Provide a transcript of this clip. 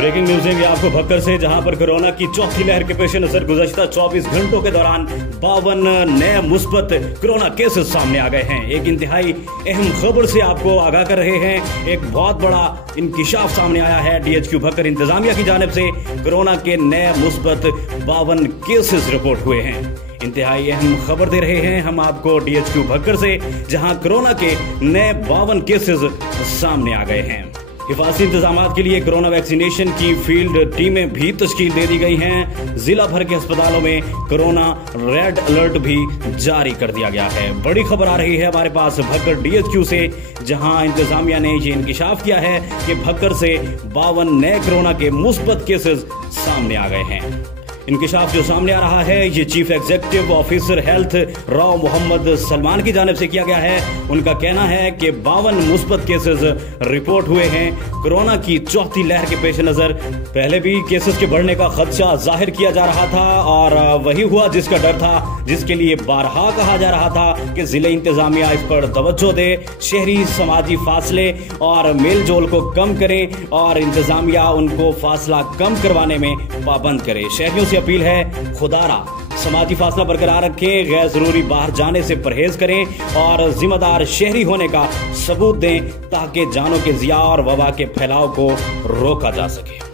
Breaking news देंगे आपको भक्कर से, जहां पर कोरोना की चौथी लहर के पेश नजर गुज़श्ता 24 घंटों के दौरान 52 नए मुस्बत कोरोना केसेस सामने आ गए हैं। एक इंतहाई अहम खबर से आपको आगाह कर रहे हैं। एक बहुत बड़ा इंकिशाफ सामने आया है। DHQ भक्कर इंतजामिया की जानिब से कोरोना के नए मुस्बत 52 केसेस रिपोर्ट हुए हैं। इंतहाई अहम खबर दे रहे हैं हम आपको DHQ भक्कर से, जहां कोरोना के नए 52 केसेस सामने आ गए हैं। हिफाजती इंतजाम के लिए कोरोना वैक्सीनेशन की फील्ड टीमें भी तश्कील दे दी गई हैं। जिला भर के अस्पतालों में कोरोना रेड अलर्ट भी जारी कर दिया गया है। बड़ी खबर आ रही है हमारे पास भक्कर DHQ से, जहां इंतजामिया ने ये इंकिशाफ किया है कि भक्कर से 52 नए कोरोना के मुस्बत केसेस सामने आ गए हैं। इंकिशाफ जो सामने आ रहा है ये चीफ एग्जीक्यूटिव ऑफिसर हेल्थ राव मोहम्मद सलमान की जानिब से किया गया है। उनका कहना है कि 52 मुस्बत केसेस रिपोर्ट हुए हैं। कोरोना की चौथी लहर के पेश नजर पहले भी केसेस के बढ़ने का खदशा जाहिर किया जा रहा था और वही हुआ जिसका डर था, जिसके लिए बारहा कहा जा रहा था कि जिले इंतजामिया इस पर तवज्जो दे, शहरी समाजी फासले और मेल जोल को कम करें और इंतजामिया उनको फासला कम करवाने में पाबंद करे। शहरियों से अपील है, खुदारा समाजी फासला बरकरार रखें, गैर जरूरी बाहर जाने से परहेज करें और जिम्मेदार शहरी होने का सबूत दें ताकि जानों के जिया और वबा के फैलाव को रोका जा सके।